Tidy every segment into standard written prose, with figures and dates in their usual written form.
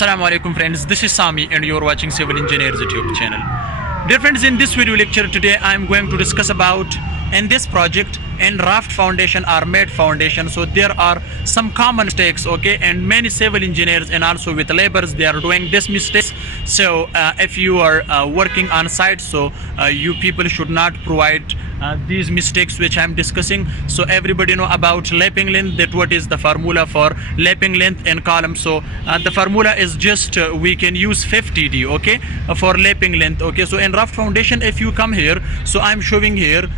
Assalamu alaikum friends, this is Sami and you're watching Civil Engineers YouTube channel. Dear friends, in this video lecture today I am going to discuss about in this project in raft foundation or mat foundation. So there are some common mistakes, okay, and many civil engineers and also with laborers they are doing this mistakes. So if you are working on site, so you people should not provide these mistakes which I am discussing. So everybody know about lapping length, that what is the formula for lapping length in column. So the formula is just we can use 50D, okay, for lapping length, okay. So in raft foundation, if you come here, so I'm showing here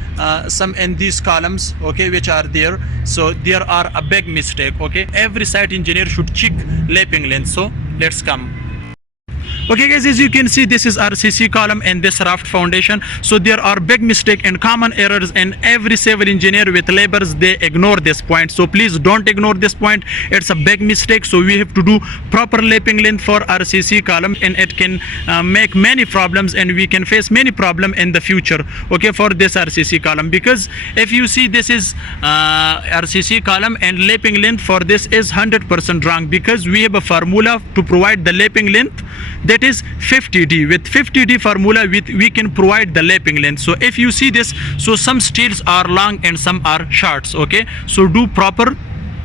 some in these columns, okay, which are there. So there are a big mistake, okay. Every site engineer should check lapping length. So let's come. Okay guys, as you can see, this is RCC column and this raft foundation. So there are big mistake and common errors, and every civil engineer with laborers they ignore this point. So please don't ignore this point, it's a big mistake. So we have to do proper lapping length for RCC column, and it can make many problems and we can face many problem in the future, okay, for this RCC column. Because if you see, this is RCC column and lapping length for this is 100% wrong, because we have a formula to provide the lapping length, that is 50D. With 50D formula we can provide the lapping length. So if you see this, so some steels are long and some are shorts, okay. So do proper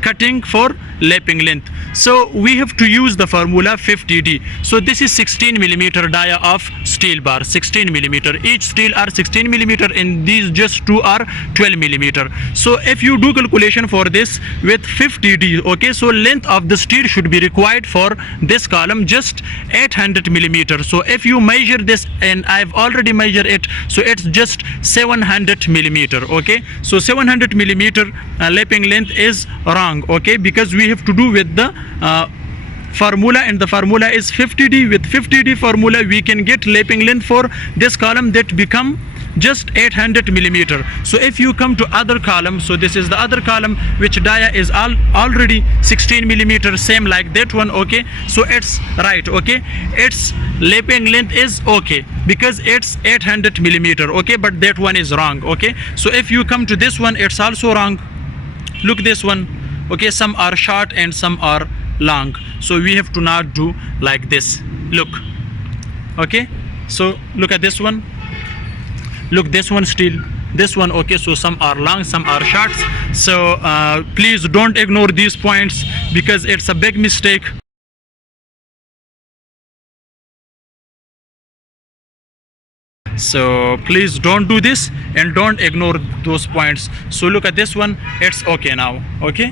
cutting for lapping length. So we have to use the formula 50D. So this is 16 millimeter dia of steel bar, 16 millimeter. Each steel are 16 millimeter and these just two are 12 millimeter. So if you do calculation for this with 50D, okay, so length of the steel should be required for this column just 800 millimeter. So if you measure this, and I've already measured it, so it's just 700 millimeter, okay. So 700 millimeter lapping length is wrong, okay, because we have to do with the formula, and the formula is 50D. With 50D formula we can get lapping length for this column that become just 800 millimeter. So if you come to other column, so this is the other column which dia is already 16 millimeter, same like that one, okay. So it's right, okay, its lapping length is okay because it's 800 millimeter, okay, but that one is wrong, okay. So if you come to this one, it's also wrong. Look this one, okay, some are short and some are long. So we have to not do like this. Look, okay, so look at this one, look this one still, this one, okay. So some are long, some are short. So please don't ignore these points because it's a big mistake. So please don't do this and don't ignore those points. So look at this one, it's okay now, okay,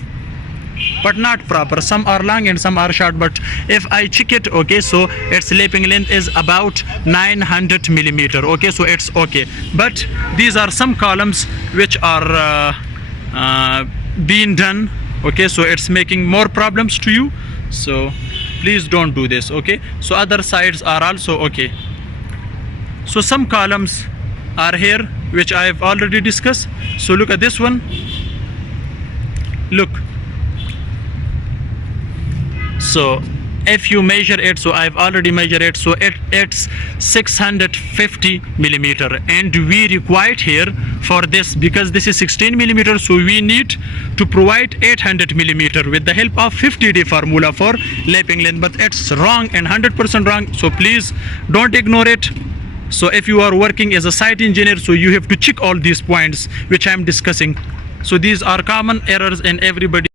but not proper. Some are long and some are short, but if I check it, okay, so its lapping length is about 900 millimeter, okay. So it's okay, but these are some columns which are being done, okay. So it's making more problems to you, so please don't do this, okay. So other sides are also okay. So some columns are here which I have already discussed. So look at this one, look. So if you measure it, so I've already measured it, so it's 650 millimeter, and we required here for this, because this is 16 millimeter, so we need to provide 800 millimeter with the help of 50D formula for lapping length, but it's wrong and 100% wrong. So please don't ignore it. So if you are working as a site engineer, so you have to check all these points which I am discussing. So these are common errors in everybody.